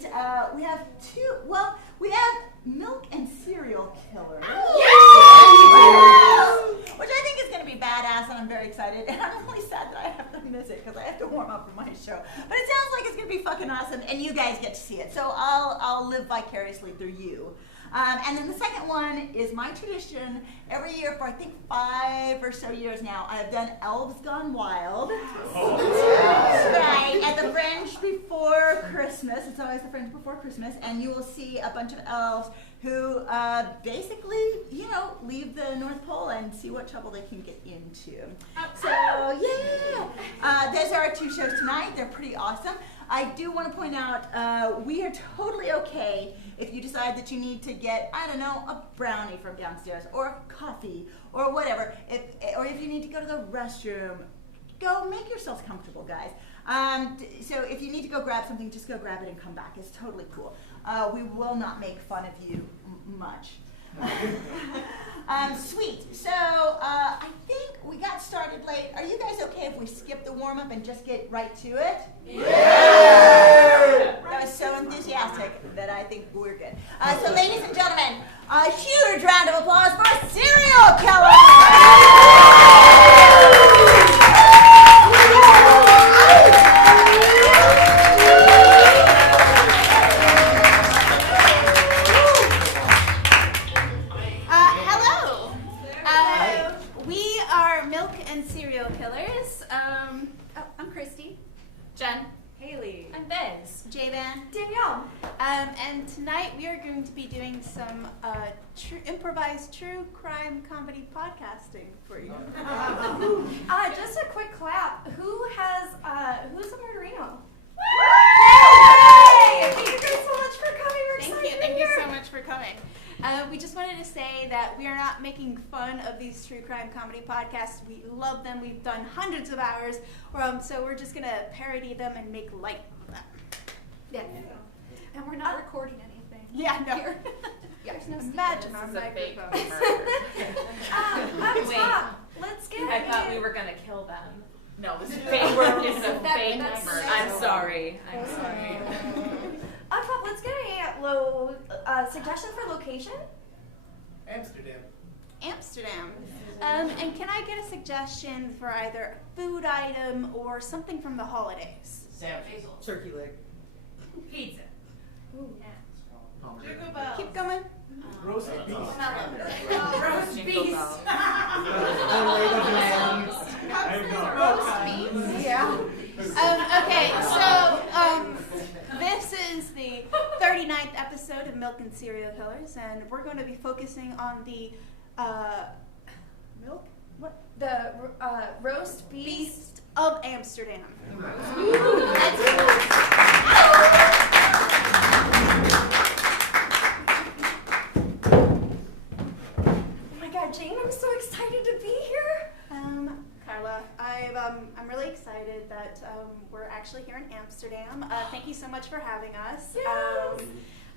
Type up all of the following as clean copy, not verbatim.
tonight we have we have Milk and Cereal Killers. Which I think is going to be badass, and I'm very excited. And I'm really sad that I have to miss it because I have to warm up for my show. But it sounds like it's going to be fucking awesome, and you guys get to see it. So I'll live vicariously through you. And then the second one is my tradition. Every year for I think 5 or so years now, I've done Elves Gone Wild. Right, at the Fringe before Christmas. It's always the Fringe before Christmas. And you will see a bunch of elves who basically, leave the North Pole and see what trouble they can get into. So, yeah. Those are our 2 shows tonight. They're pretty awesome. I do want to point out, we are totally okay if you decide that you need to get, a brownie from downstairs, or coffee, or whatever. Or if you need to go to the restroom, go make yourselves comfortable, guys. So if you need to go grab something, just go grab it and come back. It's totally cool. We will not make fun of you much. Sweet. So I think we got started late. Are you guys okay if we skip the warm-up and just get right to it? Yeah! That was so enthusiastic that I think we're good. So ladies and gentlemen, a huge round of applause for Serial Killer! Jen. Haley. I'm Biz. J-Van. Danielle. And tonight we are going to be doing some improvised true crime comedy podcasting for you. Just a quick clap. Who's a murderino? Yay! Thank you guys so much for coming. We're excited. Thank you so much for coming. We just wanted to say that we are not making fun of these true crime comedy podcasts. We love them. We've done hundreds of hours. So we're just going to parody them and make light of them. Yeah. And we're not recording anything. Yeah, no. There's no Imagine our microphone. Up top, let's get I thought we were going to kill them. No, this is fake. This is a fake that's murder. so I'm sorry. Up top, let's get a suggestion for location. Amsterdam. And can I get a suggestion for either a food item or something from the holidays? Sam. Turkey leg. Pizza. Ooh. Jingle Keep going. Roast beef. Roast beef. Roast beef. Yeah. Okay, so this is the 39th episode of Milk and Serial Killers, and we're going to be focusing on the milk? What? The roast beast of Amsterdam. Oh my God, Jane, I'm so excited to be here. Carla, I'm really excited that we're actually here in Amsterdam. Thank you so much for having us. Yes.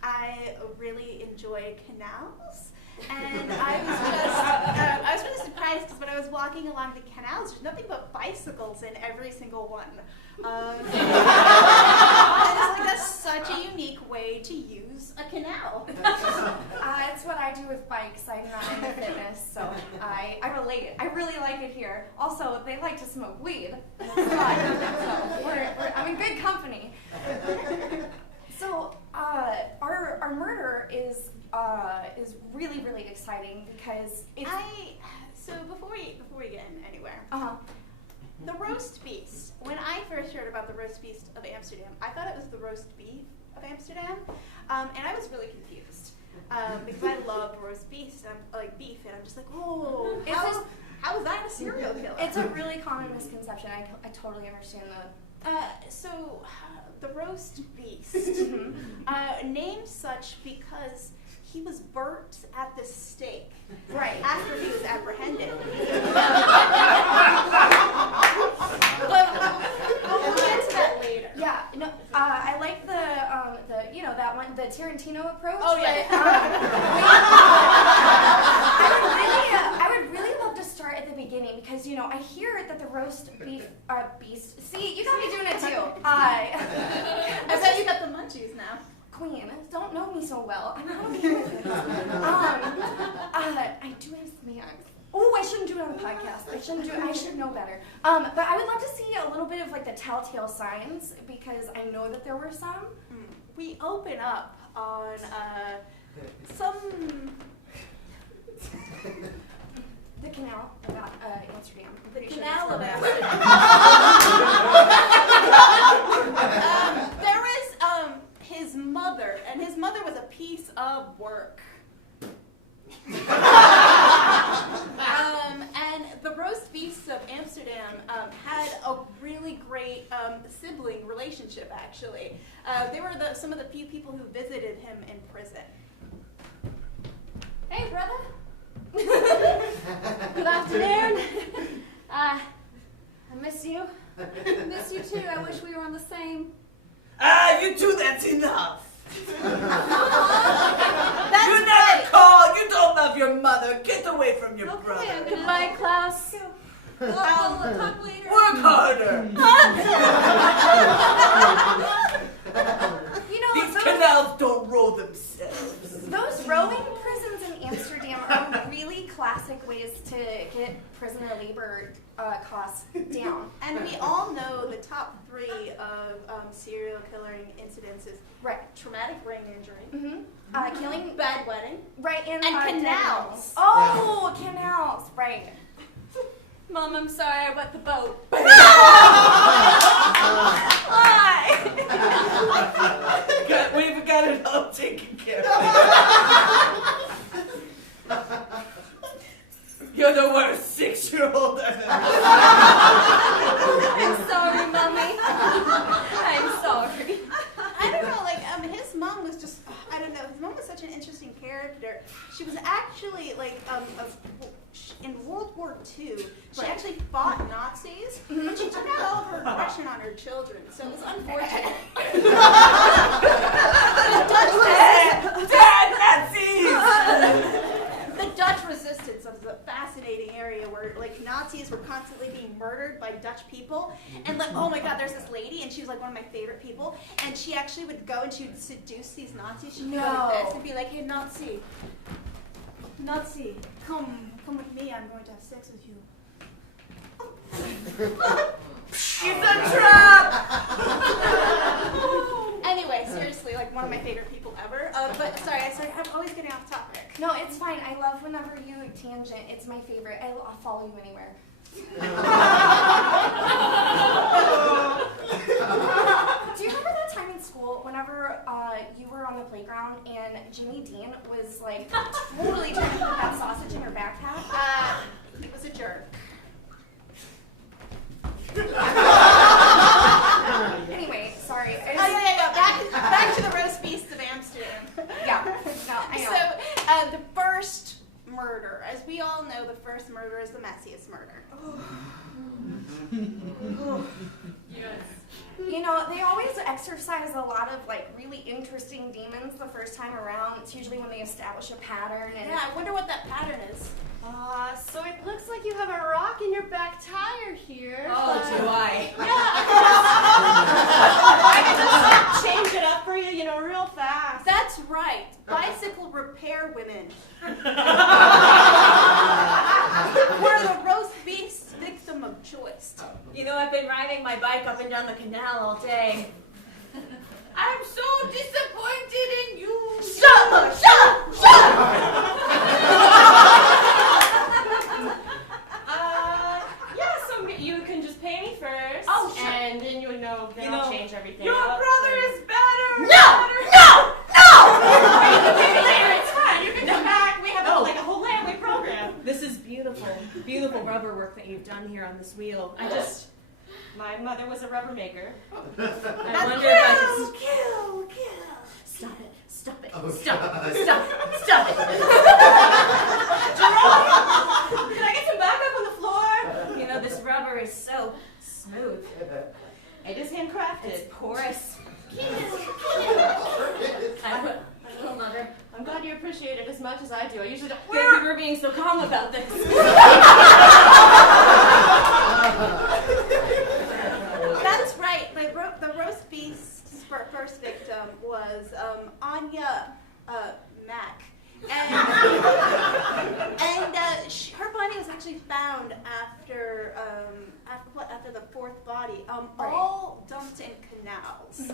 I really enjoy canals, and I was really surprised because when I was walking along the canals, there's nothing but bicycles in every single one. And it's like that's such a unique way to use a canal. It's what I do with bikes. I'm not into fitness, so I relate it. I really like it here. Also, they like to smoke weed. That's fun. So I'm in good company. So our murder is really, really exciting because it's So before we get in anywhere, uh-huh. the roast beast. When I first heard about the roast beast of Amsterdam, I thought it was the roast beef of Amsterdam, and I was really confused because I love roast beef and beef, and I'm just like, oh, how is that a serial killer? It's a really common misconception. I totally understand that. So the roast beast, named such because he was burnt at the stake Right. after he was apprehended. We'll get to that later. Yeah, no, I like the that one, the Tarantino approach. Oh yeah. I would really love to start at the beginning because I hear that the roast beef beast. See, you got me doing it too. I bet you got the munchies now. queen don't know me so well. I'm not okay with this. I do have snacks. Oh, I shouldn't do it on the podcast. I should know better. But I would love to see a little bit of like the telltale signs because I know that there were some. We open up on some. The canal of Amsterdam. I'm The pretty sure canal of that's Amsterdam. There was his mother, and his mother was a piece of work. And the roast beasts of Amsterdam had a really great sibling relationship, actually. They were some of the few people who visited him in prison. Hey, brother. Good afternoon. I miss you. I miss you too. I wish we were on the same. You two, that's enough. That's You never right. call. You don't love your mother. Get away from your brother. Goodbye, Klaus. We'll talk later. Work harder. You know, These canals don't roll themselves. those rowing prisons in Amsterdam are really classic ways to get prisoner labor costs down. And we all know the top 3 of serial killing incidents is traumatic brain injury, Killing, bad wedding, right, and canals. dead. Oh, canals, right. Mom, I'm sorry, I wet the boat. Why? We've got it all taken care of. You're the worst 6-year-old I've ever I'm sorry, Mommy. I'm sorry. I don't know, like, his mom was just, I don't know, his mom was such an interesting character. She was actually, like, in World War II, she actually fought Nazis, but she took out all of her aggression on her children, so it was unfortunate. Dad, Nazis! The Dutch resistance was a fascinating area where, like, Nazis were constantly being murdered by Dutch people. And, like, oh my God, there's this lady, and she was, like, one of my favorite people. And she actually would go and she would seduce these Nazis. She'd go like this and be like, hey, Nazi, come with me. I'm going to have sex with you. It's a trap! Anyway, seriously, like, one of my favorite people ever. But, sorry, I'm always getting off topic. No, it's fine. I love whenever you tangent. It's my favorite. I'll follow you anywhere. Do you remember that time in school whenever you were on the playground and Jimmy Dean was like totally trying to put that sausage in your backpack? He was a jerk. Anyway, sorry. Back to the roast beasts of Amsterdam. Yeah, no, I know. So, the first murder, as we all know, the first murder is the messiest murder. Yes. You know, they always exercise a lot of like really interesting demons the first time around. It's usually when they establish a pattern. And Yeah, I wonder what that pattern is. So it looks like you have a rock in your back tire here. Oh, do I? I can just change it up for you, you know, real fast. That's right, bicycle repair women. We're the roast beast victim of choice. You know, I've been riding my bike up and down the canal all day. I'm so disappointed in you. Shut up! Yeah, so you can just pay me first. Oh, sure. And then then I'll change everything Your up. brother is better. No! You can pay me later, it's fine. You can come back. We have a whole layaway program. This is beautiful, beautiful rubber work that you've done here on this wheel. My mother was a rubber maker. I wonder if I just... Kill. Stop it. Stop it. Oh, Stop God. it. Stop it. Jerome, can I get some backup on the floor? You know, this rubber is so smooth. It is handcrafted. It's porous. Little mother, I'm glad you appreciate it as much as I do. I usually don't. Thank you for being so calm about this. That's right. The roast beast's first victim was Anya Mack. And, her body was actually found after the fourth body, all dumped in canals.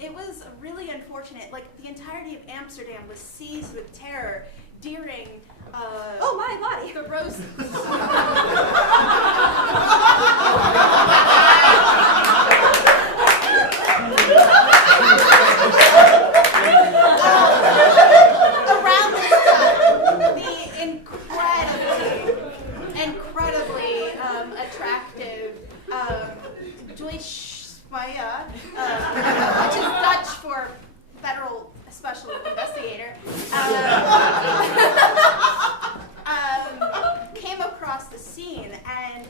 It was really unfortunate. Like, the entirety of Amsterdam was seized with terror during Oh, my body. the roast. Around this time, the incredibly attractive Deutschmeier, which is Dutch for federal special investigator, came across the scene, and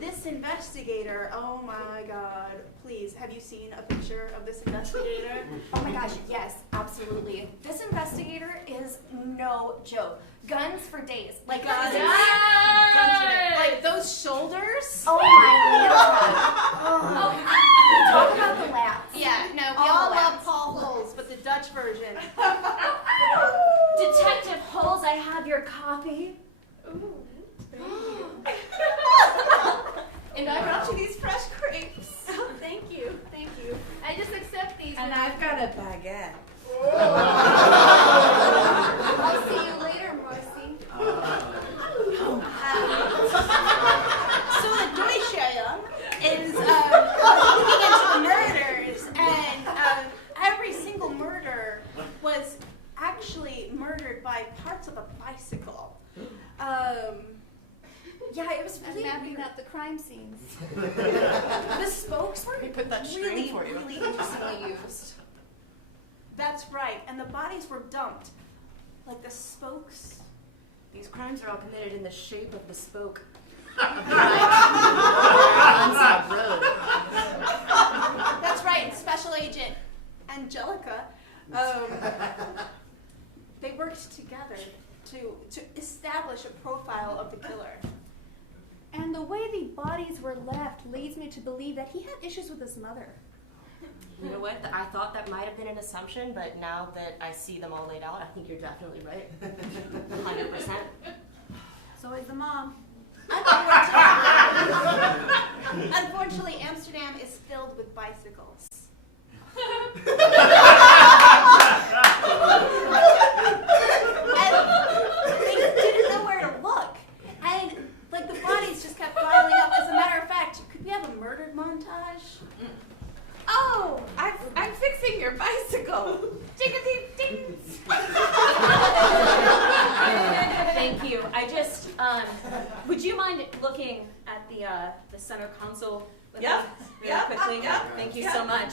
this investigator, oh my God, please, have you seen a picture of this investigator? Oh my gosh, yes, absolutely. This investigator is no joke. Guns for days. Like, Guns. yes! Guns for days. Like, those shoulders? Oh my God. Talk about the lats. Yeah, no, we All all the love lats. Paul Holes, but the Dutch version. Detective Holes, I have your copy. And I brought you these fresh crepes. Oh, thank you. I just accept these. And I've got a baguette. I'll see you later, Marcy. So the Deutsche is looking into the murders, and every single murder was actually murdered by parts of a bicycle. Yeah, it was really mapping weird. out the crime scenes. The spokes were put that string really, for you. really interestingly used. That's right, and the bodies were dumped. Like the spokes. These crimes are all committed in the shape of the spoke. That's right, Special Agent Angelica. They worked together to establish a profile of the killer. And the way the bodies were left leads me to believe that he had issues with his mother. You know what? I thought that might have been an assumption, but now that I see them all laid out, I think you're definitely right. 100%. So is the mom. Unfortunately, Amsterdam is filled with bicycles. And they just didn't know where to look. And like the bodies just kept piling up. As a matter of fact, could we have a murder montage? Oh, I'm fixing your bicycle. Ding-a-ding-ding. Thank you. I just, would you mind looking at the center console with Yep, me really yep, quickly? yep, Thank you yep. so much.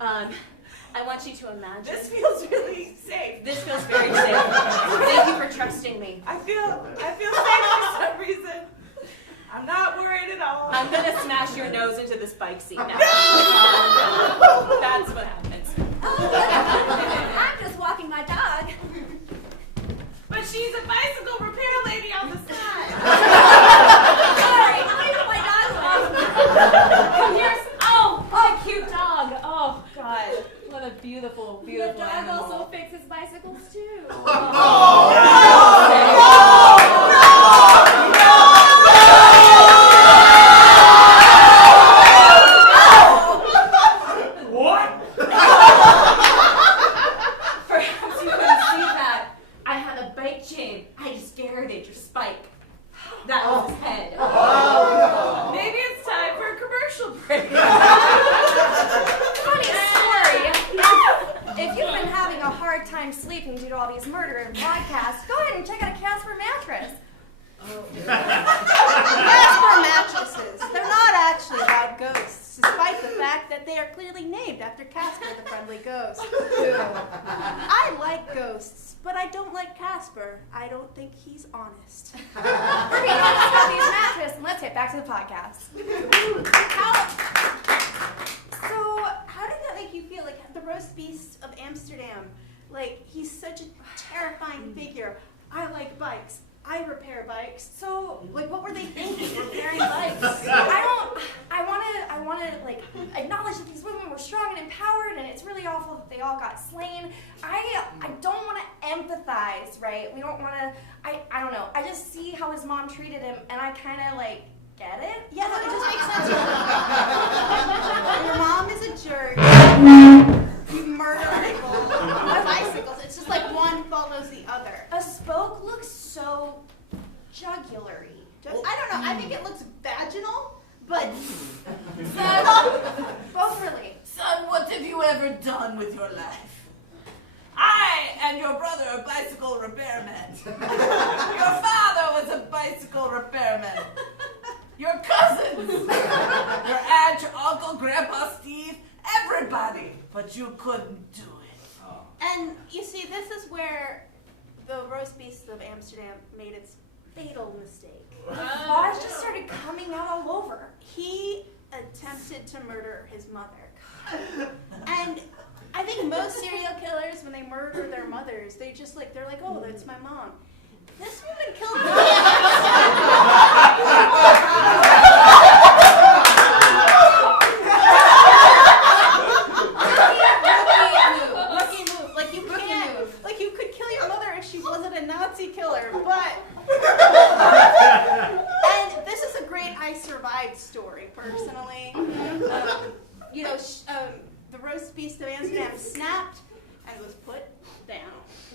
I want you to imagine. This feels really safe. This feels very safe. Thank you for trusting me. I feel safe for some reason. I'm not worried at all. I'm gonna smash your nose into this bike seat now. No! That's what happens. I'm just walking my dog. But she's a bicycle repair lady on the side. Sorry, I know my dog's Come here. Oh, what a cute dog. Oh, God. What a beautiful, The beautiful dog animal. also fixes bicycles too. Perhaps you couldn't see that. I had a bike chain. I just scared at your spike. That was his head. Maybe it's time for a commercial break. Funny story. If you've been having a hard time sleeping due to all these murder and podcasts, go ahead and check out a Casper mattress. Casper mattresses. They're not actually about ghosts, despite the fact that they are clearly named after Casper the Friendly Ghost. I like ghosts, but I don't like Casper. I don't think he's honest. Forget about these mattresses and let's get back to the podcast. So, how did that make you feel? Like, the roast beast of Amsterdam. Like, he's such a terrifying figure. I like bikes. I repair bikes. So, Like, what were they thinking? Repairing bikes. I I want to like acknowledge that these women were strong and empowered, and it's really awful that they all got slain. I don't want to empathize, right? We don't want to. I don't know. I just see how his mom treated him, and I kind of like get it. Yeah, no, it just makes sense. Your mom is a jerk. You murder people on bicycles. It's just like one follows the other. A spoke looks so jugular-y. I don't know. I think it looks vaginal, but Both really. Son, what have you ever done with your life? I and your brother are bicycle repairmen. Your father was a bicycle repairman. Your cousins, your aunt, your uncle, Grandpa Steve, everybody. But you couldn't do it. and you see, this is where the roast beast of Amsterdam made its fatal mistake. Flies just started coming out all over. He attempted to murder his mother. And I think most serial killers, when they murder their mothers, they're like, oh, that's my mom. This woman killed Lucky move. Like you could kill your mother if she wasn't a Nazi killer, but and this is a great I survived story, personally. The roast beast of Amsterdam snapped and was put down.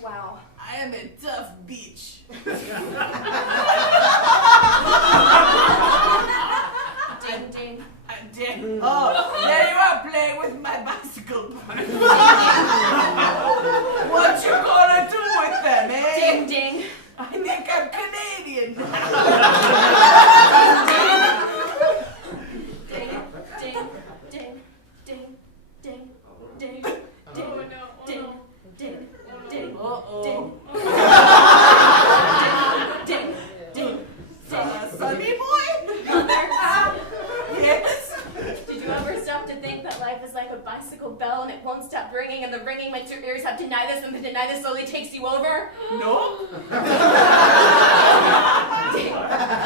Wow. I am a tough bitch. Ding ding. Oh, there you are playing with my bicycle parts. What you gonna do with them, eh? Ding ding. I think I'm Canadian now. Ding ding ding ding ding ding ding ding ding ding Uh-oh. ding ding ding. Sunny boy? Yes? Did you ever stop to think that life is like a bicycle bell and it won't stop ringing, and the ringing makes your ears have tinnitus, and the tinnitus slowly takes you over? No? Ding,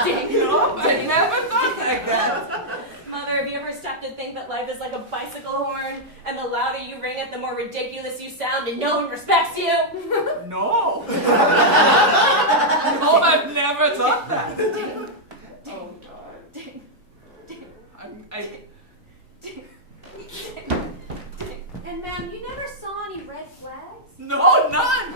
ding. No, I never thought like that. Mother, have you ever stopped to think that life is like a bicycle horn, and the louder you ring it, the more ridiculous you sound, and no one respects you? No. No, I've never thought that. Ding, Oh, God. ding, ding, I ding, ding. And ma'am, you never saw any red flags? No, none.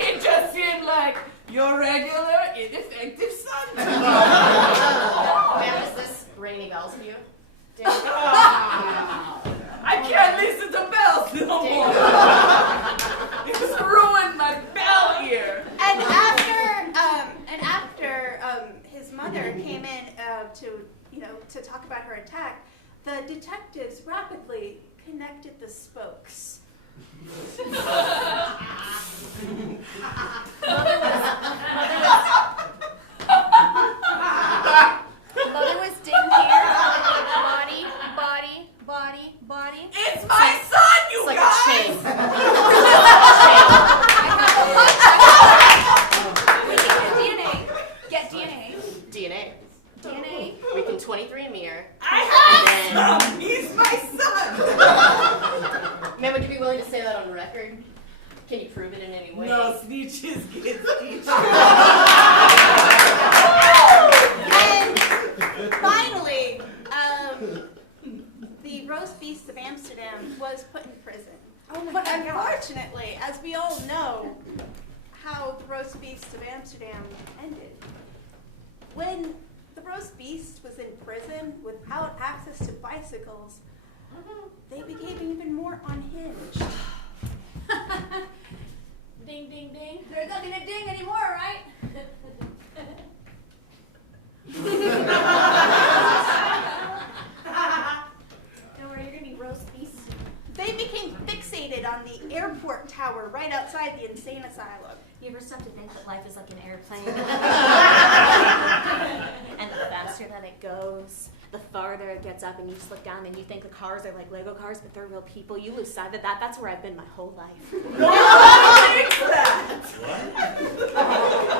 It just seemed like your regular, ineffective son. Ma'am, is this ringing any bells to you? Ding. I can't listen to bells no more. It's ruined my bell ear. And after his mother came in to talk about her attack, the detectives rapidly connected the spokes. Mother was ding here. Body. It's my son, you It's like guys. a chain. We can get DNA. DNA. We can 23andMe her. I have some. He's my son. Ma'am, would you be willing to say that on record? Can you prove it in any way? No snitches get stitches. And finally, the roast beast of Amsterdam was put in prison. But unfortunately, as we all know, how the roast beast of Amsterdam ended. When the roast beast was in prison without access to bicycles, they became even more unhinged. Ding, ding, ding. There's nothing to ding anymore, right? Don't worry, you're gonna be roast beast. They became fixated on the airport tower right outside the insane asylum. You ever stop to think that life is like an airplane? And the faster that it goes, the farther it gets up, and you just look down and you think the cars are like Lego cars, but they're real people. You lose sight of that. That's where I've been my whole life.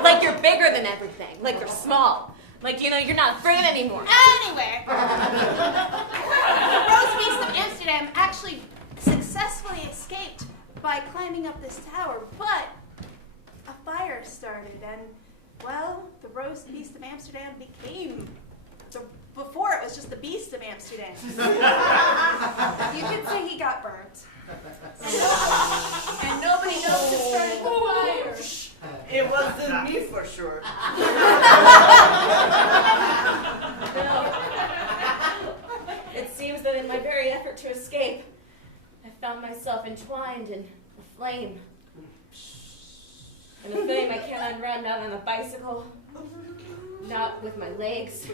Like you're bigger than everything. Like you're small. Like, you're not afraid anymore. Anyway, the roast beast of Amsterdam actually successfully escaped by climbing up this tower, but a fire started, and, well, the roast beast of Amsterdam became before it was just the beast of Amsterdam. You could say he got burnt. And nobody knows who started the fire. It wasn't me for sure. No. It seems that in my very effort to escape, I found myself entwined in a flame. And a flame I can't unrun, not on a bicycle, not with my legs.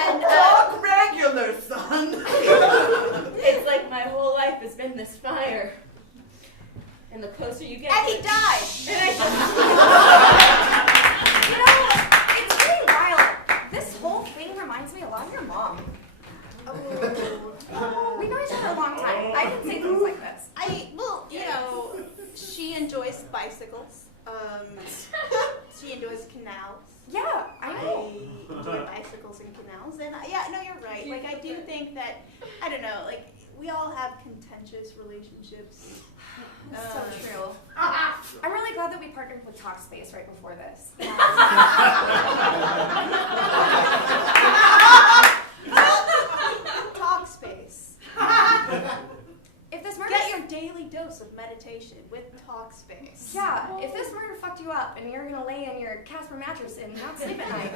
And talk regular, son. It's like my whole life has been this fire. And the closer you get, And he died. You know, it's pretty wild. This whole thing reminds me a lot of your mom. We know each other a long time. I didn't say things like this. She enjoys bicycles. She enjoys canals. Yeah, I know. I enjoy bicycles and canals, and you're right. Like, I do think that, I don't know, like, we all have contentious relationships. So true. I'm really glad that we partnered with Talkspace right before this. Talkspace. If this murder Get your daily dose of meditation with Talkspace. Yeah, if this murder fucked you up and you're gonna lay in your Casper mattress and not sleep at night,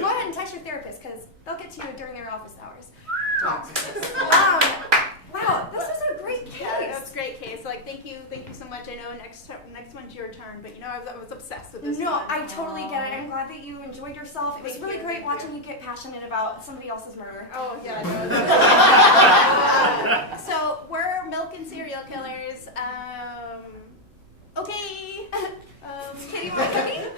go ahead and text your therapist because they'll get to you during their office hours. Wow, this was a great case. Yeah, that's a great case. Like, thank you so much. I know next one's your turn, but I was obsessed with this No, one. I totally get it. I'm glad that you enjoyed yourself. It was really great watching you get passionate about somebody else's murder. Oh, yeah. So, we're milk and serial killers. Okay. Kitty, want a cookie?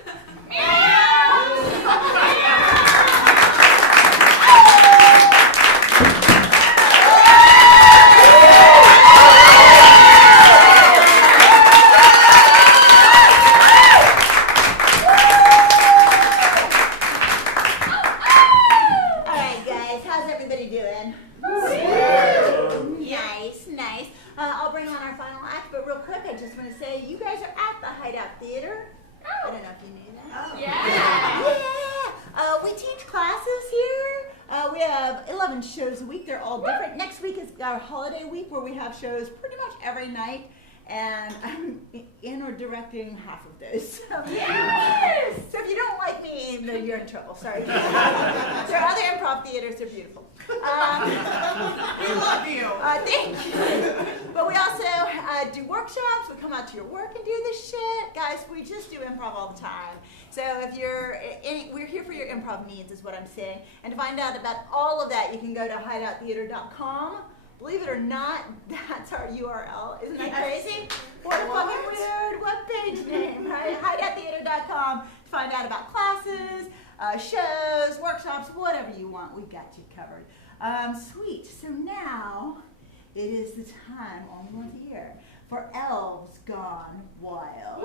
I'll bring on our final act, but real quick, I just want to say you guys are at the Hideout Theater. I don't know if you knew that. Yeah! We teach classes here. We have 11 shows a week. They're all different. Next week is our holiday week where we have shows pretty much every night. And I'm in or directing half of those. So, yes! So if you don't like me, then you're in trouble. Sorry. There are other improv theaters. They're beautiful. We love you. Thank you. But we also do workshops. We come out to your work and do this shit. Guys, we just do improv all the time. So if we're here for your improv needs is what I'm saying. And to find out about all of that, you can go to hideouttheater.com. Believe it or not, that's our URL. Isn't that crazy? What a fucking weird webpage name, right? Hideouttheater.com to find out about classes, shows, workshops, whatever you want. We've got you covered. Sweet. So now it is the time on North Ear for Elves Gone Wild.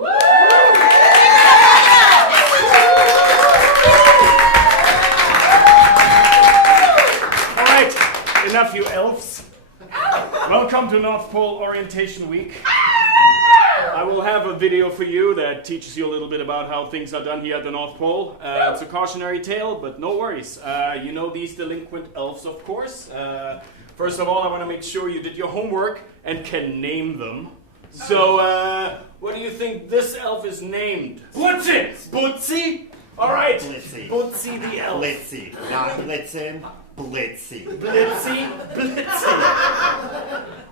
All right, enough you elves. Welcome to North Pole Orientation Week. I will have a video for you that teaches you a little bit about how things are done here at the North Pole. It's a cautionary tale, but no worries. You know these delinquent elves, of course. First of all, I want to make sure you did your homework and can name them. So, what do you think this elf is named? Blitzen! Bootsy? All right. Blitzy. Bootsy the elf. Blitzy. Not Blitzen. Blitzy. Blitzy? Blitzy.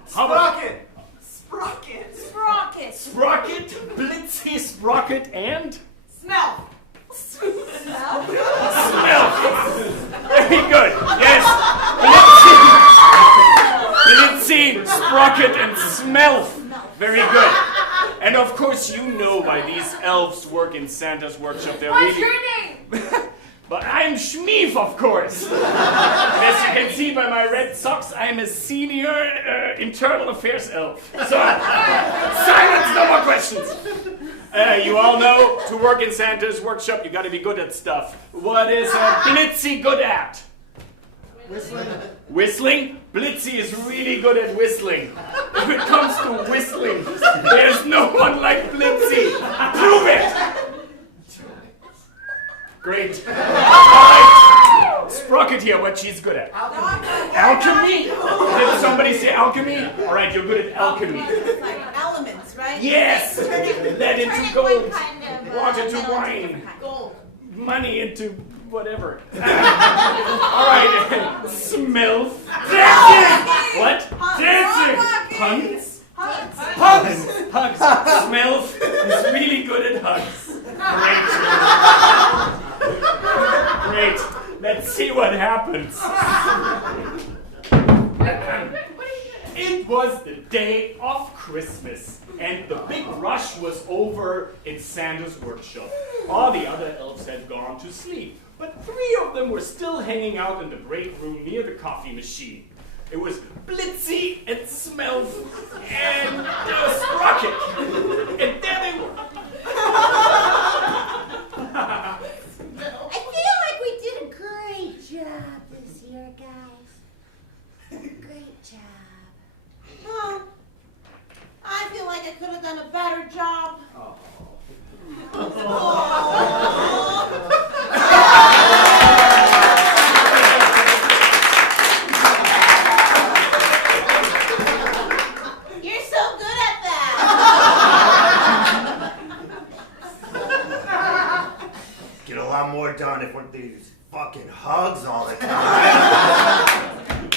Sprocket. Sprocket. Sprocket. Sprocket, Blitzy, Sprocket, and? Smell. Smell. Very good. Yes. Blitzy, Sprocket, and Smell. Very good. And of course, you know by these elves work in Santa's workshop. They're What's really. your name? But I'm Schmeef, of course. As you can see by my red socks, I'm a senior internal affairs elf. So, silence, no more questions. You all know to work in Santa's workshop, you gotta be good at stuff. What is Blitzy good at? Whistling. Whistling? Blitzy is really good at whistling. If it comes to whistling, there's no one like Blitzy. Prove it! Great. All right. Sprocket here, what she's good at. Alchemy. Did somebody say alchemy? All right, you're good at alchemy. Like elements, right? Yes. Lead into gold. Water to wine. Gold. Money into whatever. All right. Smilf. Dancing. What? Dancing. Puns. Hugs. Hugs. Smilf is really good at hugs. Great. Let's see what happens. It was the day of Christmas, and the big rush was over in Santa's workshop. All the other elves had gone to sleep, but 3 of them were still hanging out in the break room near the coffee machine. It was Blitzy and Smelf and Sprocket. And there they were. I feel like we did a great job this year, guys. Great job. Oh, I feel like I could have done a better job. You're so good at that. Get a lot more done if we're these fucking hugs all the time.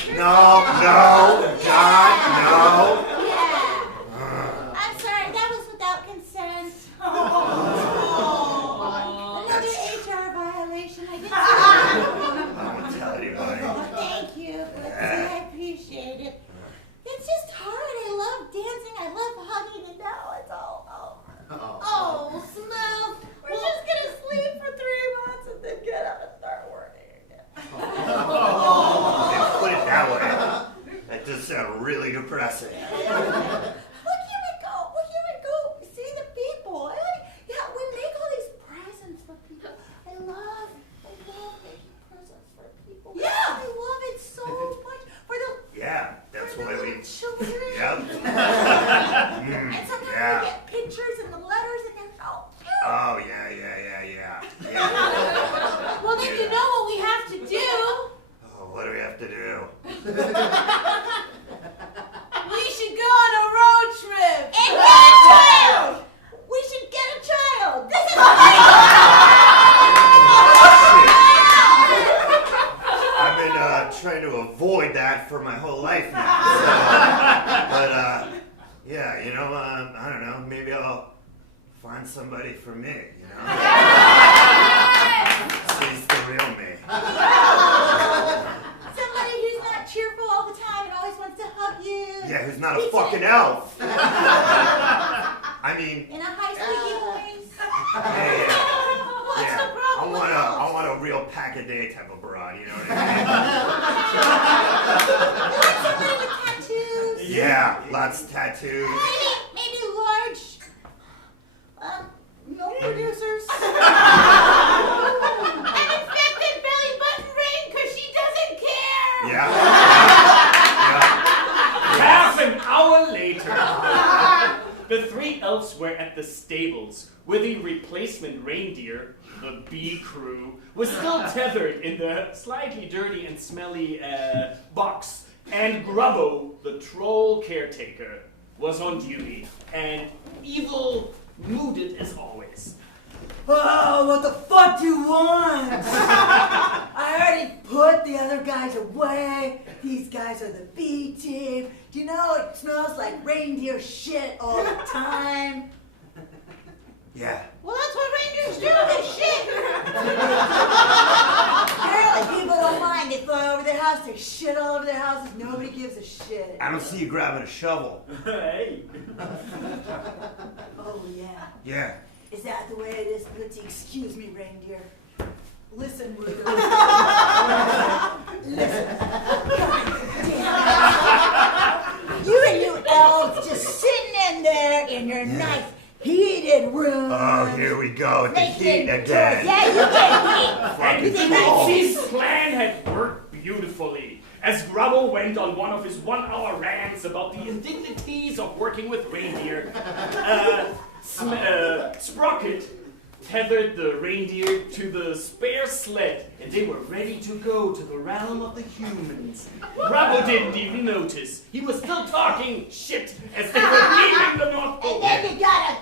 No, God, no. Yeah. I'm sorry, that was without consent. Another HR violation. I didn't I won't tell anybody. Thank you, Blitzy. I appreciate it. It's just hard. I love dancing. I love hugging, and now it's all over. Oh, Smell. We're just gonna sleep for 3 months and then get up and start working again. Didn't put it that way. That does sound really depressing. Look, here we go. Look, here we go. See the people. Yeah, we make all these presents for people. I love making presents for people. Yeah. I love it so much. For the Yeah, that's for why the we. little children. Yep. And sometimes Yeah. we get pictures and the letters and they're so cute. Oh, yeah. Well, then you know what we have to do. Oh, what do we have to do? We should go on a road trip. And get a child! We should get a child! This is I've been trying to avoid that for my whole life now. But, yeah, you know, I don't know, maybe I'll find somebody for me, you know? She's the real me. somebody who's not cheerful all the time and always wants to hug you. Yeah, who's not a fucking elf. I mean, In a high squeaky voice. yeah. What's the problem with I elves? want a real pack-a-day type of broad, you know what I You like somebody with tattoos? mean? Yeah, lots of tattoos. Maybe large milk producers. An infected belly button ring because she doesn't care. Yeah. Half an hour later, the 3 elves were at the stables, where the replacement reindeer, the bee crew, was still tethered in the slightly dirty and smelly box, and Grubbo, the troll caretaker, was on duty, and evil-mooded as always. Oh, what the fuck do you want? I already put the other guys away. These guys are the B team. Do you know it smells like reindeer shit all the time? Yeah. Well, that's what reindeers do. They shit. Apparently people don't mind. They fly over their house, they shit all over their houses. Nobody gives a shit. I don't see you grabbing a shovel. Hey. Oh yeah. Yeah. Is that the way it is, Blitzy? Excuse me, reindeer. Listen, Rudolph. Listen. You and you elves just sitting in there in your nice heated room, again. Yeah, you get me. Fucking And balls. Blitzy's plan had worked beautifully. As Grubble went on one of his 1-hour rants about the indignities of working with reindeer, Sprocket tethered the reindeer to the spare sled, and they were ready to go to the realm of the humans. Grubble didn't even notice. He was still talking shit as they were leaving the North Pole. And then you got a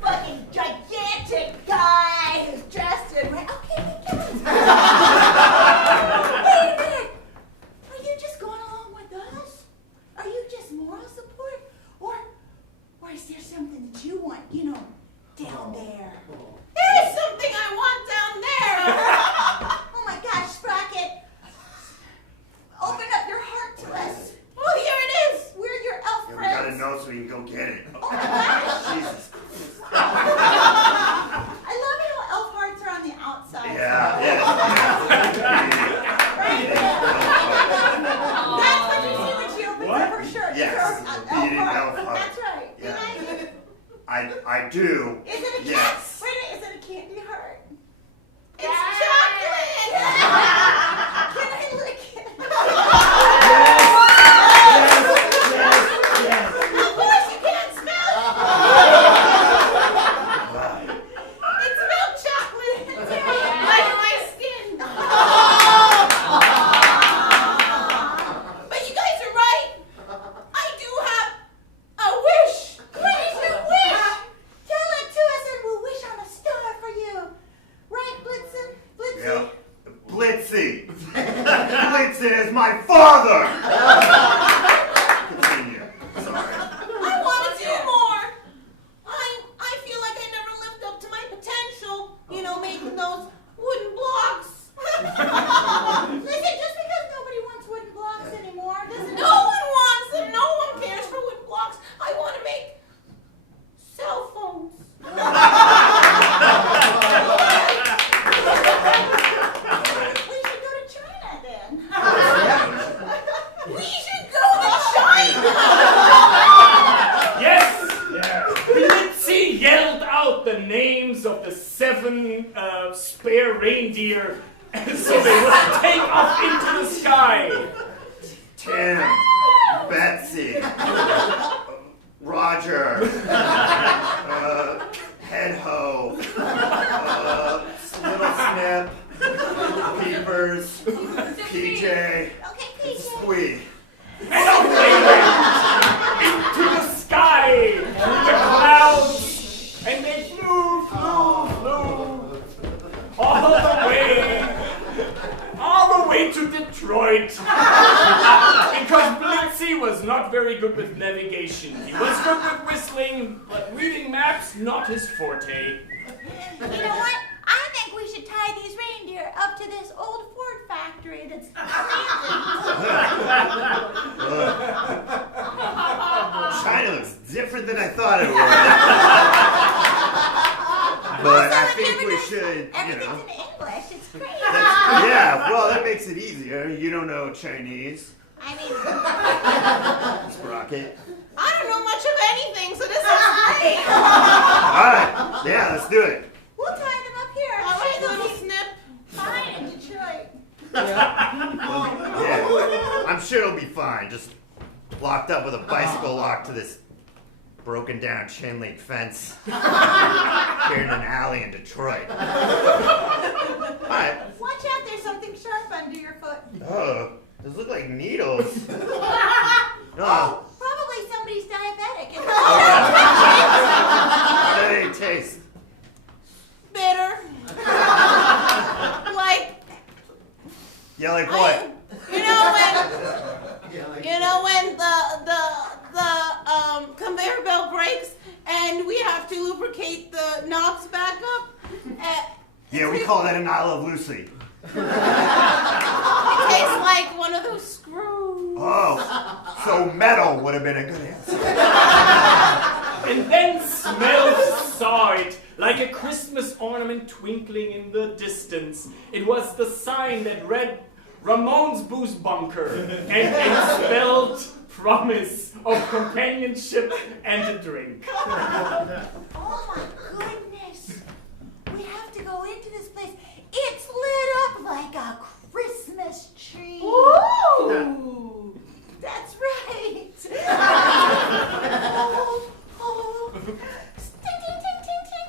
fucking gigantic guy who's dressed in red. Okay, we get it. Wait a minute. Are you just going along with us? Are you just moral support? Or is there something that you want, down there? There's something I want down there. Oh my gosh, Sprocket. Open up your heart to us. Oh, here it is. We're your elf Yeah, we friends. gotta know so we can go get it. Oh my gosh. Jesus. I love how elf hearts are on the outside. Yeah. Right there. That's what you see when she opens up her shirt. Yes, Her, the beaded elf heart. That's right. Yeah. You like it? I do. Is it a Yes. Wait a minute, is it a candy heart? It's chocolate. Can I lick it? Of course you can't smell it. It's milk chocolate. Like my skin. But you guys are right. I do have a wish. What is your wish? Tell it to us and we'll wish on a star for you. Right, Blitzen? Blitzy? Yeah. Blitzy. Blitzen is my father. Continue. Sorry. I want to do more. I feel like I never lived up to my potential. Making those wooden blocks. Listen, just because nobody wants wooden blocks anymore doesn't No one wants them. No one cares for wooden blocks. I want to make cell phones. We should go to China then. We should go to China. Yes! Blitzy yelled out the names of the 7 spare reindeer, and so they would take off into the sky. Tim. Betsy. Roger. Head Ho. Little Snip. Peepers. PJ. Okay, PJ. Squee. And off they went into the sky, through the clouds, and they flew all the way to Detroit. Because Blitzy was not very good with navigation. He was good with whistling, but reading maps, not his forte. You know what? I think we should tie these reindeer up to this old Ford factory that's China looks different than I thought it would. But I think we should, Everything's in English. It's great. Yeah, well, that makes it easier. You don't know Chinese. I mean, Sprocket. I don't know much of anything, so this is great. Alright, yeah, let's do it. we'll tie them up here. All right, They'll little be snip. fine in Detroit. Yeah, I'm sure it'll be fine. Just locked up with a bicycle lock to this broken down chain link fence here in an alley in Detroit. Alright. Watch out, there's something sharp under your foot. Oh, those look like needles. Oh, probably somebody's diabetic. How do they taste? Bitter. Like, Yeah, like what? when the conveyor belt breaks and we have to lubricate the knobs back up. Yeah, we call that an I Love Lucy. It tastes like one of those screws. Oh, so metal would have been a good answer. And then Smells saw it like a Christmas ornament twinkling in the distance. It was the sign that read Ramon's Booze Bunker and spelled promise of companionship and a drink. Oh my goodness. We have to go in like a Christmas tree. Ooh! That's right. Oh. Ting, ting, ting, ting, ting.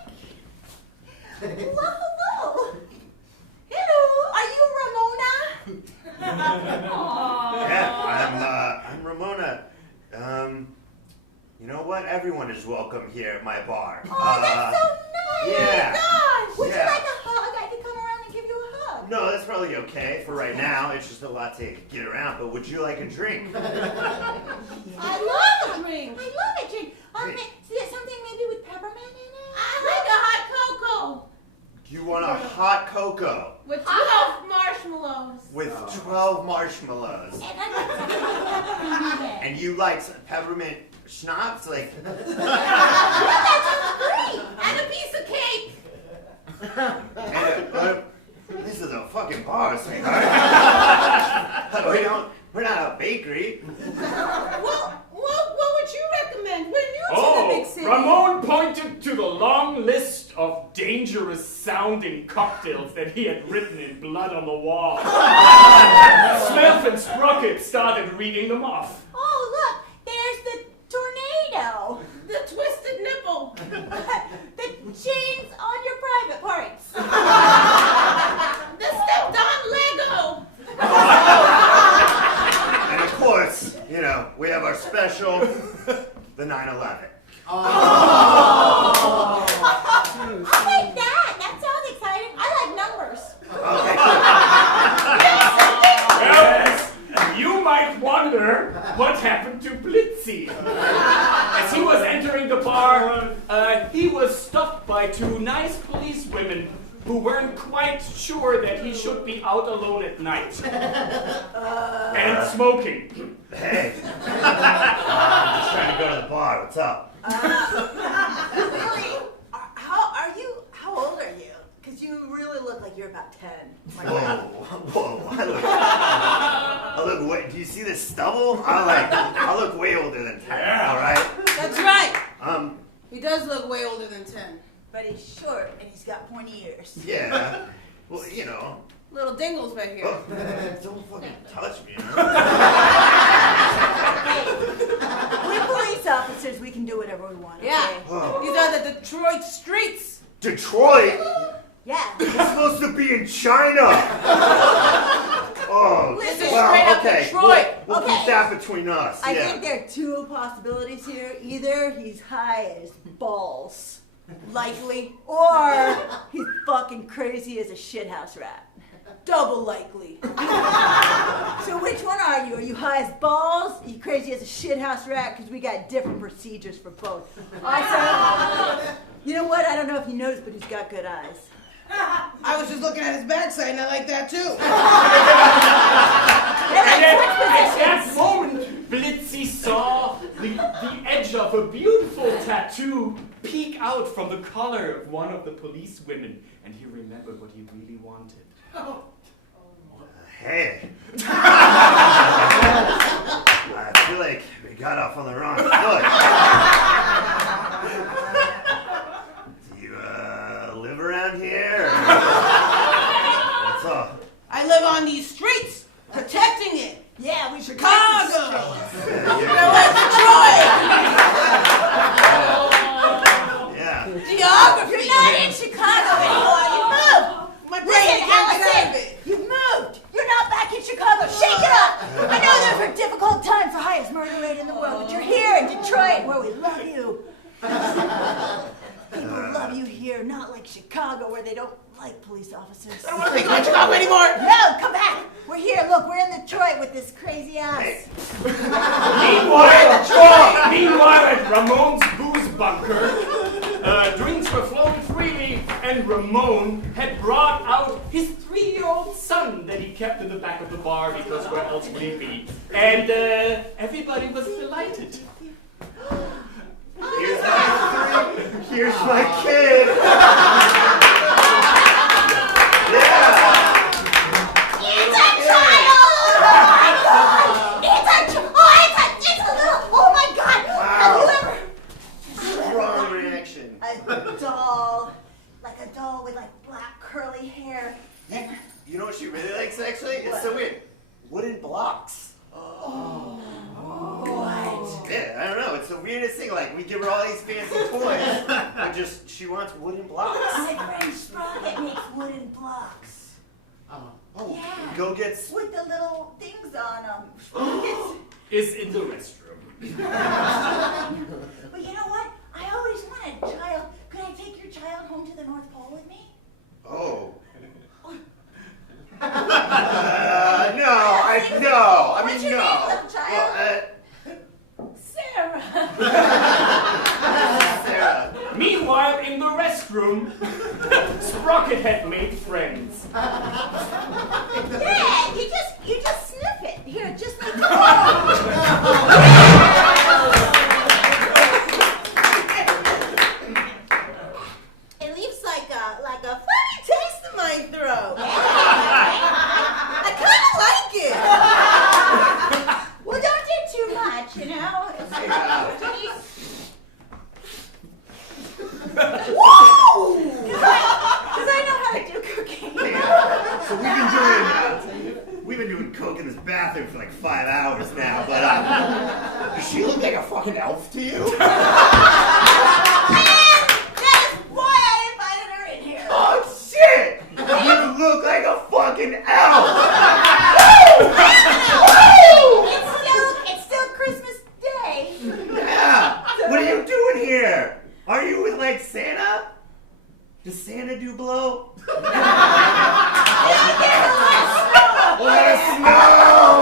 Hello, hello. Hello. Are you Ramona? Yeah, I'm Ramona. You know what? Everyone is welcome here at my bar. Oh, that's so nice. Yeah. Gosh. Would Yeah. you like a hug? I can come around and give you a hug. No, that's probably okay for right now. It's just a lot to get around. But would you like a drink? I love a drink. I love a drink. Something maybe with peppermint in it? I like a hot cocoa You want a hot cocoa with 12 marshmallows. with 12 marshmallows. And I'd like something with peppermint in it. And you like some peppermint schnapps? Like, Great. And a piece of cake. this is a fucking bar, sweetheart. We're not a bakery. Well, what would you recommend? We're new to the big Oh, city. Ramon pointed to the long list of dangerous sounding cocktails that he had written in blood on the wall. Smith and Sprocket started reading them off. Oh, look. There's the tornado. The twisted nipple. The chains on your private parts. The stepped-on Lego. And of course, we have our special, the 9/11. I'll take that. That sounds exciting. I like numbers. Okay. Well, you might wonder what happened to Blitzy. As he was entering the bar, he was stopped by two nice policewomen who weren't quite sure that he should be out alone at night. And smoking. Hey. I'm just trying to go to the bar. What's up? Really? How old are you? Because you really look like you're about 10. Whoa. I look way, do you see this stubble? I look way older than 10, Yeah. all right? That's right. He does look way older than 10. But he's short and he's got pointy ears. Yeah. Well, Little dingles right here. don't fucking touch me, We're police officers. We can do whatever we want. Yeah. Okay? Oh. These are the Detroit streets. Detroit? Yeah. It's supposed to be in China. Oh, This is wow, straight up okay. Detroit. We'll Okay. keep that between us. I yeah. think there are two possibilities here. Either he's high as balls, Likely. or he's fucking crazy as a shithouse rat. Double likely. So which one are you? Are you high as balls? Are you crazy as a shithouse rat? Because we got different procedures for both. Also, you know what? I don't know if you noticed, but he's got good eyes. I was just looking at his backside and I like that too. And at that moment, Blitzy saw the edge of a beautiful tattoo peek out from the collar of one of the police women, and he remembered what he really wanted. Hey. I feel like we got off on the wrong foot. Do you live around here? What's up? I live on these streets, protecting it. Yeah, we should Chicago. Yeah. Geography. You're not in Chicago anymore. You moved. My brain Listen, can't get out of Allison, it. you've moved. You're not back in Chicago. Shake it up. I know those are difficult times for highest murder rate in the world, but you're here in Detroit where we love you. People love you here, not like Chicago where they don't like police officers. I don't want to think about Chicago anymore. No, come back. We're here. Look, we're in Detroit with this crazy ass. Meanwhile, at Ramon's booze bunker, drinks were flowing freely, and Ramon had brought out his 3-year-old son that he kept in the back of the bar because where else would he be? And everybody was delighted. Here's my kid. Yeah. It's a child! Oh my god! It's a little, oh my god! Have you ever... Strong reaction. A doll, like a doll with like black curly hair. You know what she we give her all these fancy toys, but she wants wooden blocks. My friend Sprocket makes wooden blocks. Oh, Yeah. go get... With the little things on them. Sprockets. Is in the restroom. But you know what? I always wanted a child. Could I take your child home to the North Pole with me? Oh. No. I What's mean, your no. name, little child? Sarah. Sarah. Meanwhile, in the restroom, Sprocket had made friends. Yeah, you just sniff it. Here, just like It leaves like a funny taste in my throat. I kind of like it. Well, don't do too much, you know? Whoa! Because I know how to do cocaine. So we've been doing coke in this bathroom for like 5 hours now, but does she look like a fucking elf to you? That is why I invited her in here. Oh shit! You look like a fucking elf! It's still Christmas Day. Yeah! What are you doing here? Are you with like Santa? Does Santa do blow? Let us know!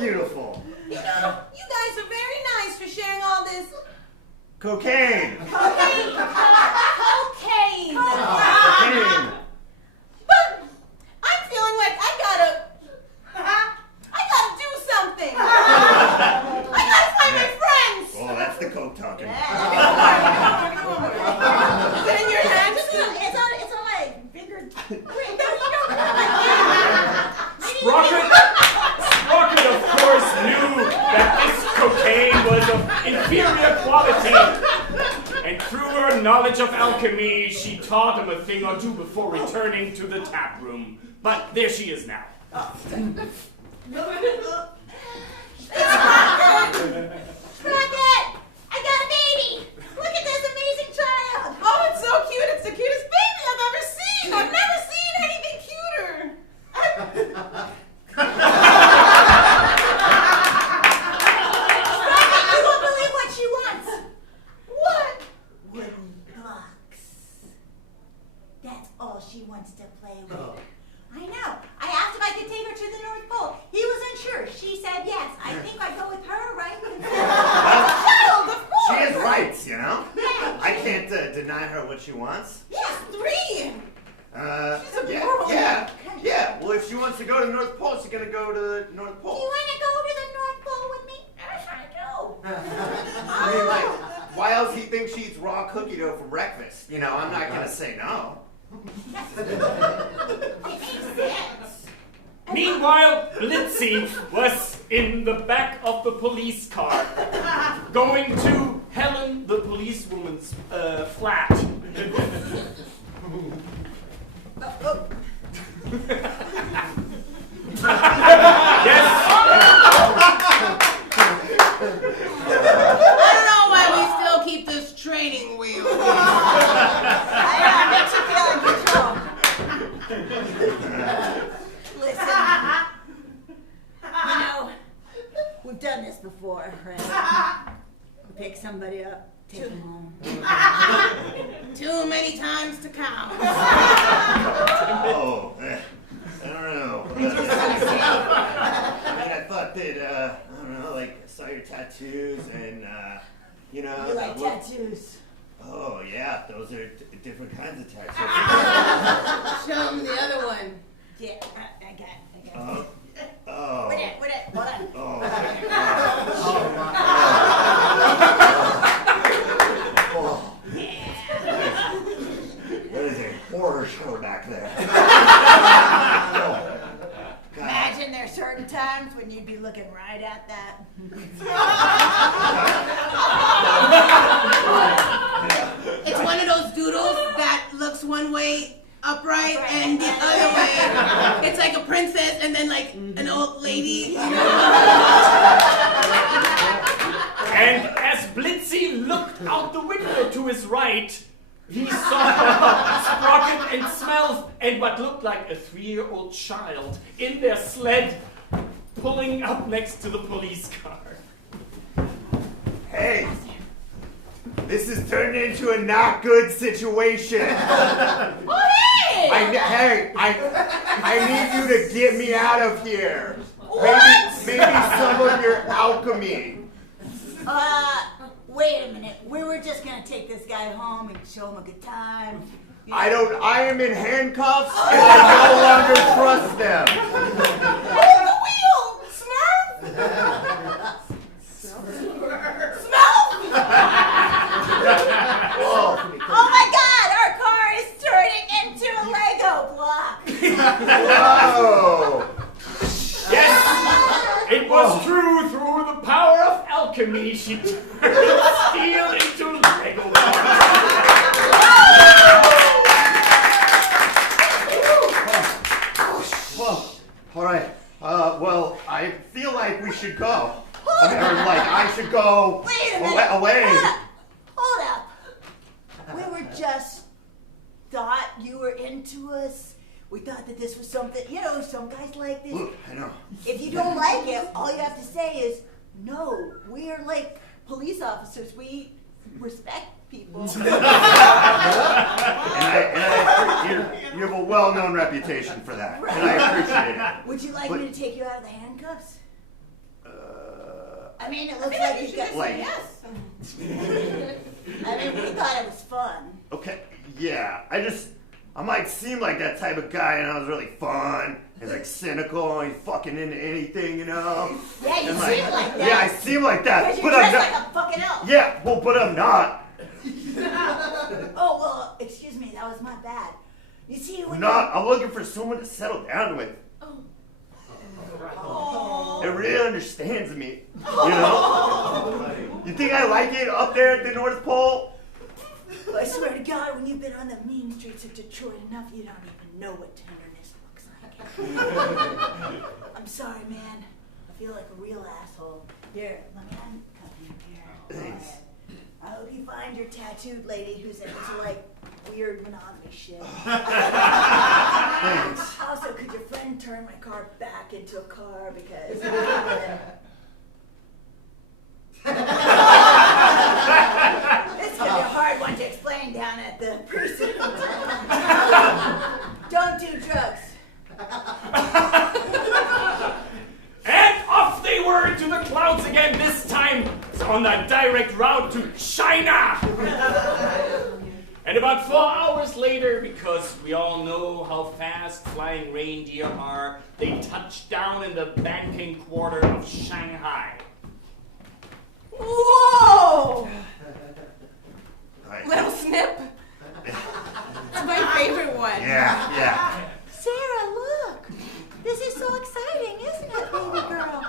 Beautiful. You know, you guys are very nice for sharing all this Cocaine! cocaine. Cocaine! But I'm feeling like I gotta do something. I gotta find my friends. Oh, that's the coke talking. Is it in your hand? It's on my finger. Sprocket, of course, knew that this cocaine was of inferior quality. And through her knowledge of alchemy, she taught him a thing or two before returning to the tap room. But there she is now. Sprocket! I got a baby! Look at this amazing child! Oh, it's so cute. It's the cutest baby I've ever seen. I've never seen anything cuter. Sprocket, you won't believe what she wants! What? Wooden blocks. That's all she wants to play with. I know. I asked if I could take her to the North Pole. He was unsure. She said yes. I think I'd go with her, right? Child, of course. She has rights, you know? Yeah. I can't deny her what she wants. Yeah. 3. She's Yeah, adorable. yeah. Well, if she wants to go to the North Pole, she's gonna go to the North Do Pole. you want to go to the North Pole with me? Yes, I I mean, like, why else he thinks she eats raw cookie dough for breakfast? You know, I'm not gonna say no. do. It makes sense. Meanwhile, Blitzy was in the back of the police car, going to Helen, the policewoman's flat. Yes. I don't know why we still keep this training wheel. It makes you feel in control. Listen, you know, we've done this before, right? We pick somebody up, take them home. Too many times to count. Oh, I don't know. I mean, I thought that, I don't know, like, I saw your tattoos and, you know. You like look- tattoos? Oh, yeah, those are different kinds of tattoos. Show him the other one. Yeah, I got it. Oh. What it? Hold on. Oh. That is a horror show back there. Oh, God. Imagine there's certain times when you'd be looking right at that. It's one of those doodles that looks one way upright and the other way. It's like a princess and then like an old lady. You know? out the window to his right, he saw Sprocket and Smells and what looked like a 3-year-old child in their sled pulling up next to the police car. Hey, this is turning into a not good situation. Oh, hey! I need you to get me out of here. What? Maybe some of your alchemy. Wait a minute. We were just gonna take this guy home and show him a good time. I am in handcuffs and I no longer trust them. Hold the wheel, Smurf! Smell! Whoa. Oh my God! Our car is turning into a Lego block. Whoa. Yes, it was true. Through the power of alchemy, she turned steel into Lego blocks. Well, all right. Well, I feel like we should go. I should go. Wait a minute. Away. Hold up. We were just thought you were into us. We thought that this was something, some guys like this. Look, I know. If you don't like it, all you have to say is, no, we are like police officers. We respect people. You have a well-known reputation for that, and I appreciate it. Would you like me to take you out of the handcuffs? I mean, it looks I like think you got. yes. I mean, we thought it was fun. Okay, yeah. I might seem like that type of guy, and I was really fun. He's like cynical, and he's fucking into anything, Yeah, you And seem like that. Yeah, I seem like that, Because but you're I'm dressed not. like a fucking elf. Yeah, well, but I'm not. Oh, well, excuse me, that was my bad. You see, when I'm looking for someone to settle down with. Oh. It really understands me, You think I like it up there at the North Pole? I swear to God, when you've been on the mean streets of Detroit enough, you don't even know what tenderness looks like. I'm sorry, man. I feel like a real asshole. Here, let me uncuff you here. Thanks. I hope you find your tattooed lady who's into, like, weird monogamy shit. Thanks. Also, could your friend turn my car back into a car because... It's gonna be a hard one to explain down at the precinct. Don't do drugs. And off they were into the clouds again, this time on the direct route to China. And about 4 hours later, because we all know how fast flying reindeer are, they touched down in the banking quarter of Shanghai. Whoa! Right. Little snip. It's my favorite one. Yeah. Sarah, look. This is so exciting, isn't it, baby girl? I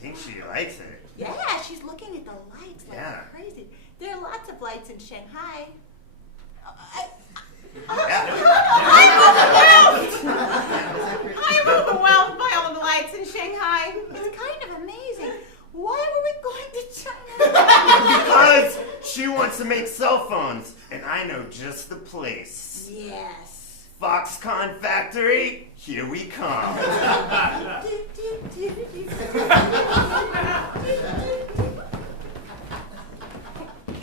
think she likes it. Yeah, she's looking at the lights like Yeah. crazy. There are lots of lights in Shanghai. I'm overwhelmed by all the lights in Shanghai. It's kind of amazing. Why were we going to China? Because she wants to make cell phones, and I know just the place. Yes. Foxconn Factory, here we come.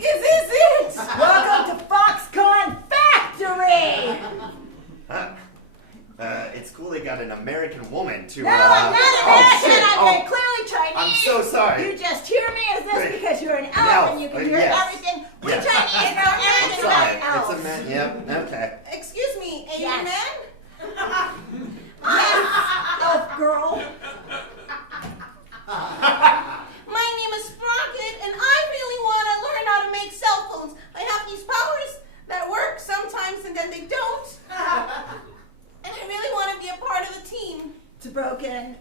Is this it? Welcome to Foxconn Factory! Huh? It's cool they got an American woman to. No, I'm not American. shit. I'm very clearly Chinese. I'm so sorry. You just hear me as this Right. because you're an elf Elf, and you can hear yes. everything. We Yes. Chinese know I'm everything sorry. about elves. It's a man. Yep. Okay. Excuse me, Asian Yes. man? Yes, elf girl. My name is Sprocket, and I really want to learn how to make cell phones. I have these powers that work sometimes and then they don't. And I really want to be a part of the team. It's a broken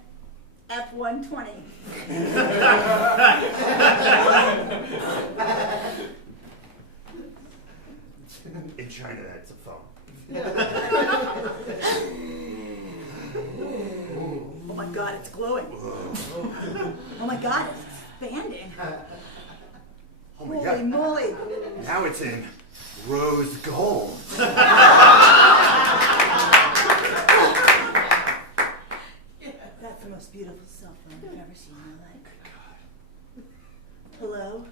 F-120. In China, that's a phone. Oh my God, it's glowing. Oh my God, it's expanding. Oh my Holy God. moly. Now it's in rose gold. That's the most beautiful cell phone I've ever seen in my life. Hello?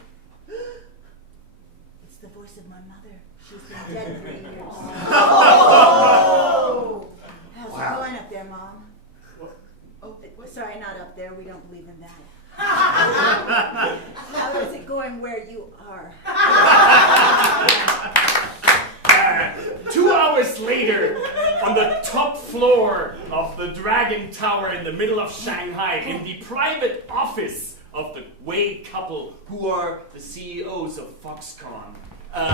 It's the voice of my mother. She's been dead 3 years. Oh! How's Wow. it going up there, Mom? Oh, sorry, not up there. We don't believe in that. How is it going where you are? 2 hours later, on the top floor of the Dragon Tower in the middle of Shanghai, in the private office of the Wei couple, who are the CEOs of Foxconn,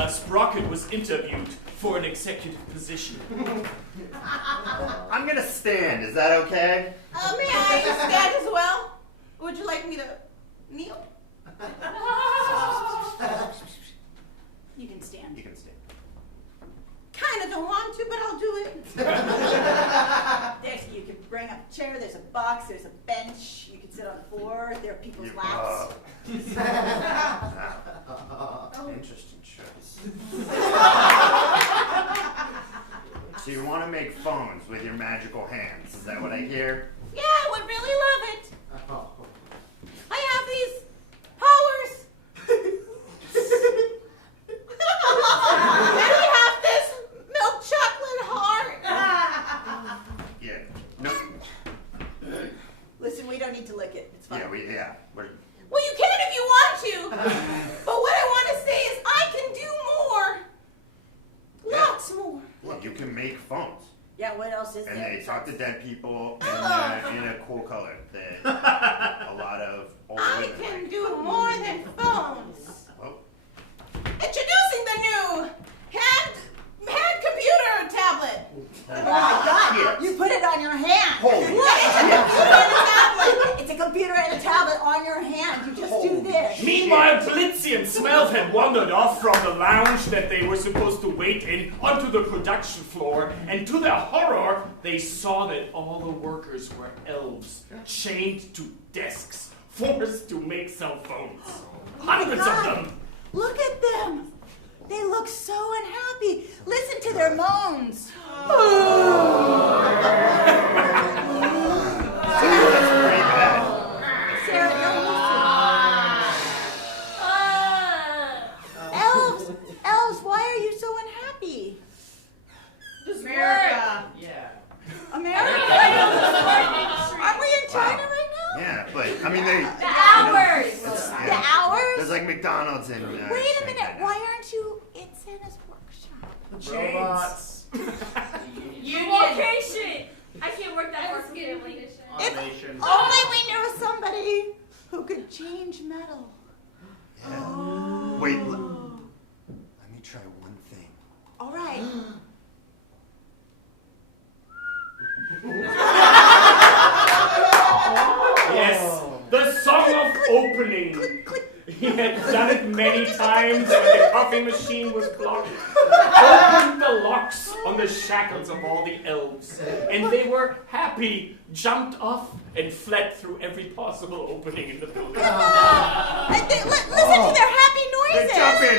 Sprocket was interviewed for an executive position. I'm gonna stand. Is that okay? May I stand as well? Would you like me to kneel? You can stand. You can stand. Kinda don't want to, but I'll do it. You can bring up a chair, there's a box, there's a bench, you can sit on the floor, there are people's laps. Interesting choice. So you want to make phones with your magical hands? Is that what I hear? Yeah, I would really love it. I have these powers. And I have this milk chocolate heart. Yeah. No. Listen, we don't need to lick it. It's fine. Yeah. What? Well, you can if you want to. But what I want to say is I can do more. Lots more. Well, you can make phones, Yeah, what else is and there? they talk to dead people in a cool color that a lot of old I women can like. do more than phones. Oh. Introducing the new hand computer tablet. Oh my God! Yes. You put it on your hand. Holy What? shit. It's a computer and a tablet on your hand. You just do this. Meanwhile, Blitzy and Smelf had wandered off from the lounge that they were supposed to wait in onto the production floor, and to their horror, they saw that all the workers were elves, chained to desks, forced to make cell phones. Hundreds of God. them. Look at them. They look so unhappy. Listen to their moans. That's pretty bad. Sarah, don't listen. Elves, why are you so unhappy? America. America? Are we in China right now? Yeah, but I mean they. The hours. The hours? There's like McDonald's in. Wait a Shanghai minute. now. Why aren't you in Santa's workshop? Robots. Location. I can't work that far from family. Automation. Only we knew somebody who could change metal. Yeah. Wait. Let me try one thing. All right. Yes, the song of opening. He had done it many times, and the coffee machine was blocked. Opened the locks on the shackles of all the elves, and they were happy, jumped off, and fled through every possible opening in the building. Listen to their happy noises. They're jumping.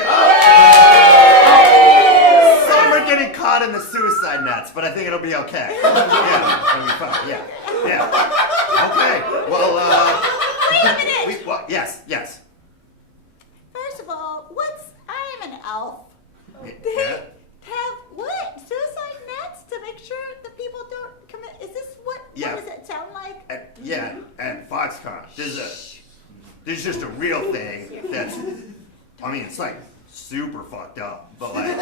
Some are getting caught in the suicide nets, but I think it'll be okay. Yeah, it'll be fine. Yeah. Okay. Well, Wait a minute. Yes. First of all, I'm an elf. Yeah. They have what? Suicide nets to make sure that people don't commit. Is this what Yeah. does it sound like? At Foxconn, there's just a real thing that's, I mean, it's like super fucked up, but like. Are you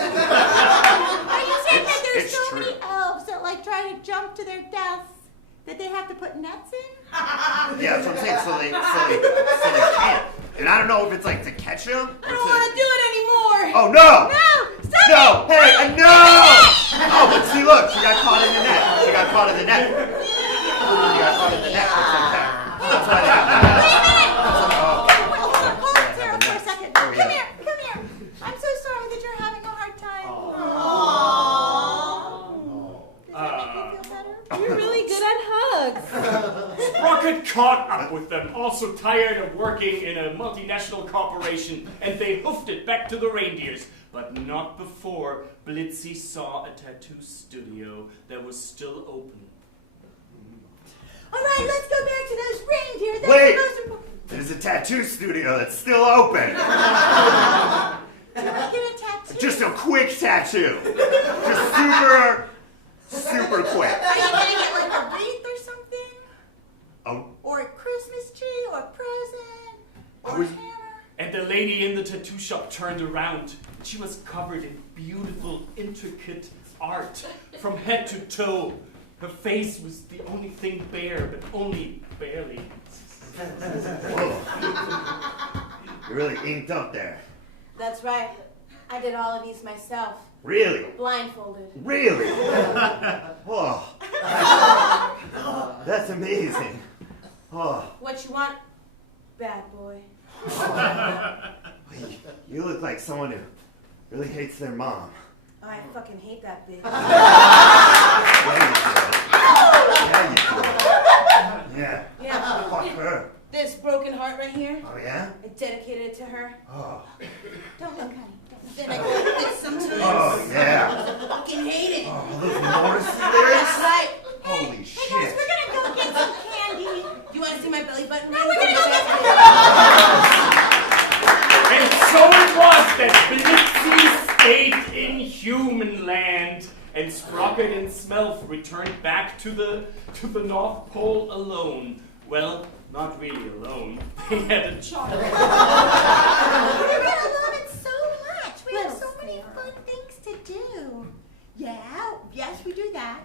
saying that there's it's so true. many elves that like try to jump to their deaths that they have to put nets in? Yeah, that's what I'm saying. So they can't. And I don't know if it's like to catch them. I don't want to do it anymore. Oh no! No! Stop No! it! Hey, no! Oh, but see, look, she got caught in the net. She got caught in the net. She got caught in the net. That's why they have that. Wait a minute! Hold on, Sarah, for a second. Oh, Come yeah. here. I'm so sorry that you're having a hard time. Does that make you feel better? You're really good at hugs. Sprocket caught up with them, also tired of working in a multinational corporation, and they hoofed it back to the reindeers. But not before Blitzy saw a tattoo studio that was still open. All right, let's go back to those reindeer. That's Wait! the most important. There's a tattoo studio that's still open. You want to get a tattoo? Just a quick tattoo. Just super quick. Are you gonna get like a wreath or something? Oh, Or a Christmas tree, or a present, or Are a we- hammer? And the lady in the tattoo shop turned around. She was covered in beautiful, intricate art from head to toe. Her face was the only thing bare, but only barely. whoa. You're really inked up there. That's right. I did all of these myself, Really? blindfolded. Really? Oh. That's amazing. Oh. What you want, bad boy? You look like someone who really hates their mom. Oh, I fucking hate that bitch. Yeah. Yeah. Fuck her. This broken heart right here, Oh, yeah? I dedicated it to her. Oh. Don't look, honey. Then I go like this sometimes. Oh, yeah. I fucking hate it. Oh, those Morrissey That's lyrics? right. Holy Hey guys, shit. we're gonna go get some candy. You want to see my belly button? No, we're gonna go get And so it was that Blitzy stayed in human land, and Sprocket and Smelf returned back to the North Pole alone. Well, not really alone. They had a child. We're gonna love it so much. We have so many fun things to do. Yeah, yes, we do that.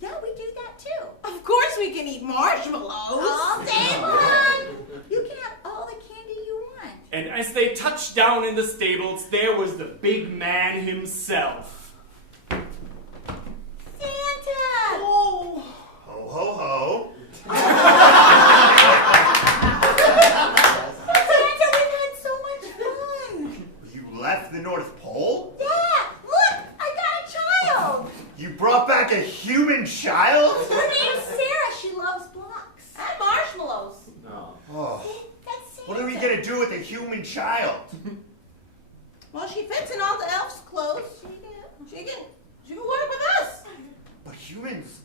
Yeah, we do that too. Of course we can eat marshmallows. All day long. You can have all the candy you want. And as they touched down in the stables, there was the big man himself. Santa! Oh. Ho, ho, ho. Santa, we've had so much fun. You left the North Pole? Yeah, look, I got a child. You brought back a human child? Her name's Sarah. She loves blocks. And marshmallows. No. Oh. That's Santa. What are we gonna do with a human child? Well, she fits in all the elves' clothes. She can work with us. But humans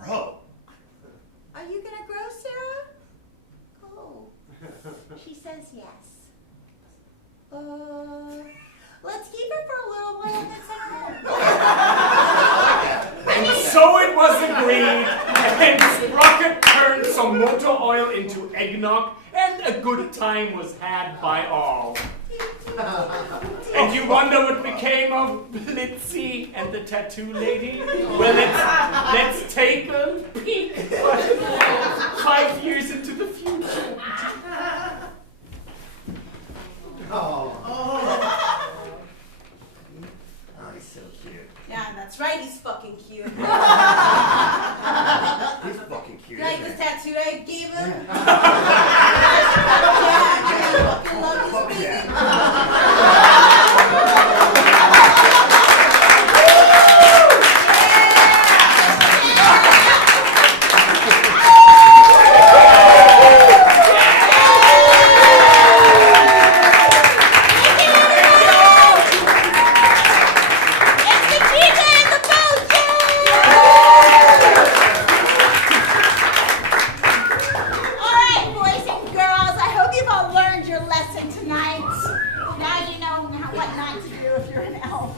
grow. Are you gonna grow, Sarah? Oh. She says yes. Let's keep her for a little while and then send her home. And so it was agreed, and Sprocket turned some motor oil into eggnog, and a good time was had by all. And you wonder what became of Blitzy and the tattoo lady? Well, let's take a peek 5 years into the future. Oh, he's so cute. Yeah, that's right. He's fucking cute. He's fucking cute. You like isn't this he? tattoo I gave him? Yeah. Yeah, I fucking love this Fuck baby. yeah. All right, boys and girls, I hope you've all learned your lesson tonight. Now you know what not to do if you're an elf.